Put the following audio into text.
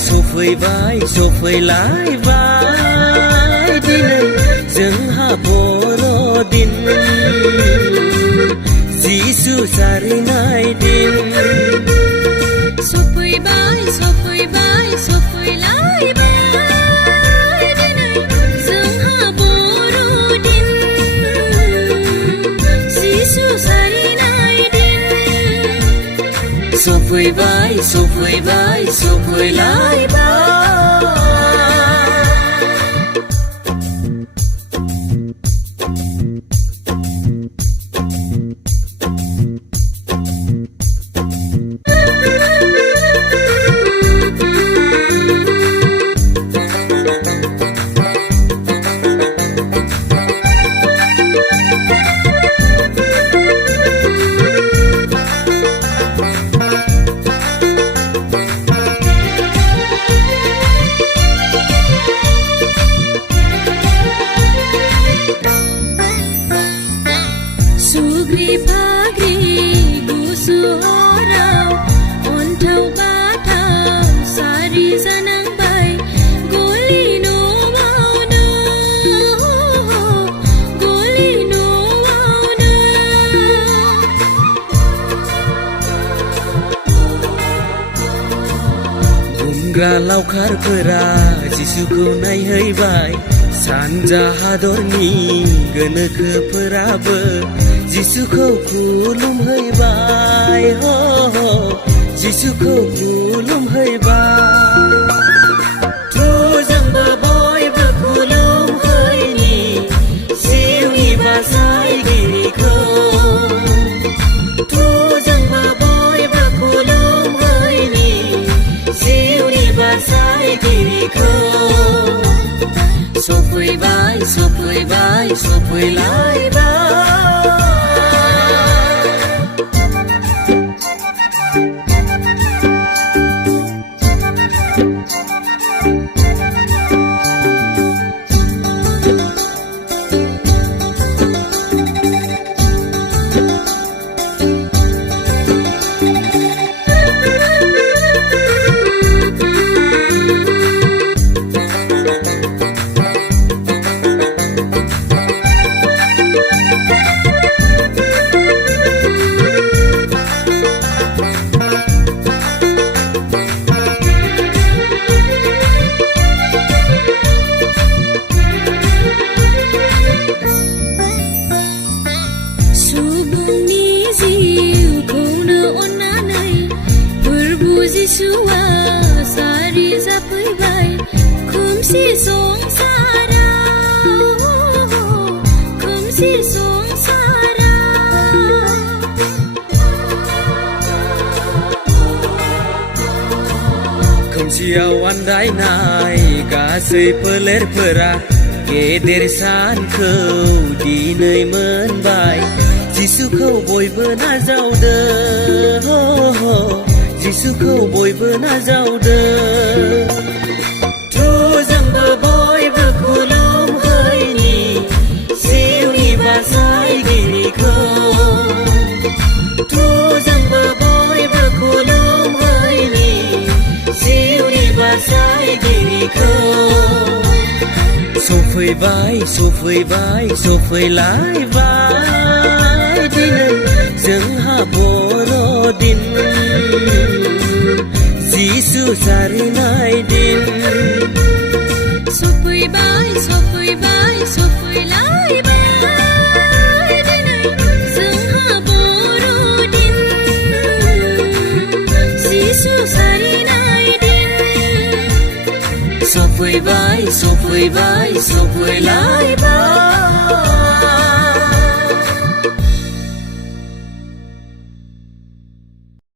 सफैबाय दिनै जोंहा बर' दिन जिसु जारिनाय दिन सफैबाय सफैलायबाय दिनै जोंहा बर' दिन जिसु जारिनाय दिन सफैबाय सफैलायबाय लावखारफोरा जिसुखौ नायहैबाय सानजा हादरनि गोनोखोफोराबो जिसुखौ खुलुमहैबाय जिसुखौ खुलुमहैबाय जोंबो बयबो खुलुमहैनि जिउनि बासायगिरिखौ जोंबो बयबो खुलुमहैनि जिउनि बासायगिरिखौ सफैबाय सफैलायबाय खोमसियाव आन्दायनाय गासै फोलेरफोरा गेदेर सानखौ दिनै मोनबाय जिसुखौ बयबो नाजावदो जिसुखौ बयबो नाजावदो जोंबो बयबो खुलुमहैनि जिउनि बासायगिरिखौ जोंबो बयबो खुलुमहैनि जिउनि बासायगिरिखौ सफैबाय सफैलायबाय दिनै जोंहा बर' दिन जिसु जारिनाय दिन सफैबाय सफैलायबाय दिनै जोंहा बर' दिन जिसु जारिनाय दिन सफैबाय सफैबाय सफैलायबाय